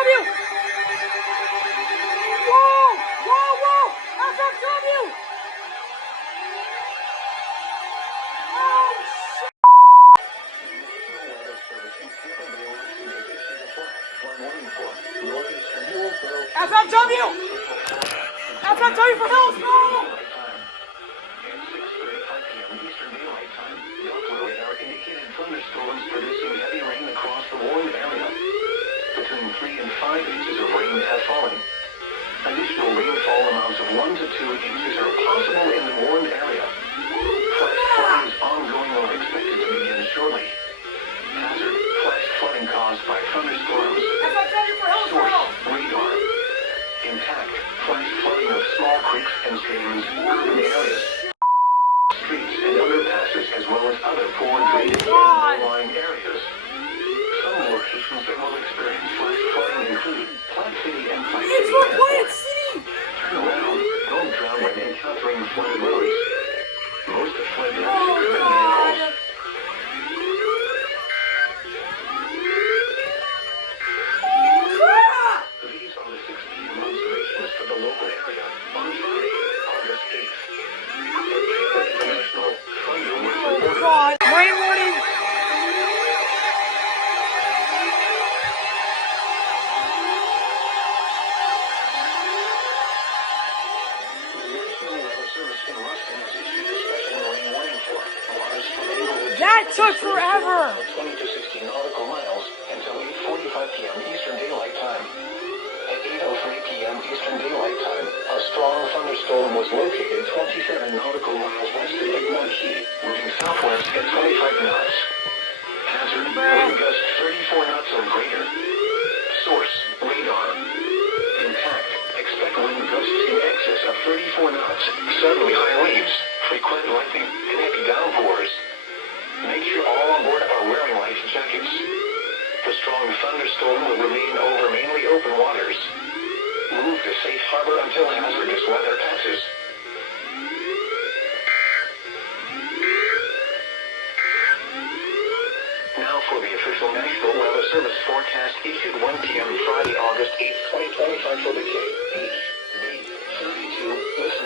FMW! Whoa! Whoa! Whoa! FMW! Oh, shit! FMW! FMW for Hillsborough! Thunderstorms producing heavy rain across the warned area. Between 3 and 5 inches of rain have fallen. Additional rainfall amounts of 1 to 2 inches are possible in the warned area. Flash flooding is ongoing or expected to begin shortly. Hazard: flash flooding caused by thunderstorms. FMW for Hillsborough! Source: radar. Impact: flash flooding of small creeks and streams, urban areas, streets and underpasses, as well as other poor drainage and low-lying areas. Some locations that will experience flash flooding include Platte City and Platte City It's for Airport. Platte City! Turn around, don't drown when encountering flooded roads. Most flood damage Oh, occur in God! vehicles. Oh, crap! These are the 6 p.m. observations for the local area on Friday, August 8th. International thunder was Oh, reported. God! Rain warning! That took forever! 20 to 16 nautical miles until 8:45 p.m. Eastern Daylight Time. At 8:03 p.m. Eastern Daylight Time, a strong thunderstorm was located 27 nautical miles west of Lake Marquis, moving southwest at 25 knots. Hazard: wind gust 34 knots or greater. Source: radar. Impact: expect wind gusts in excess of 34 knots, suddenly high waves, frequent lightning, and heavy downpours. Make sure all on board are wearing life jackets. The strong thunderstorm will remain over mainly open waters. Move to safe harbor until hazardous weather passes. Now for the official National Weather Service forecast issued 1 p.m. Friday, August 8, 2025 for the KHB 32.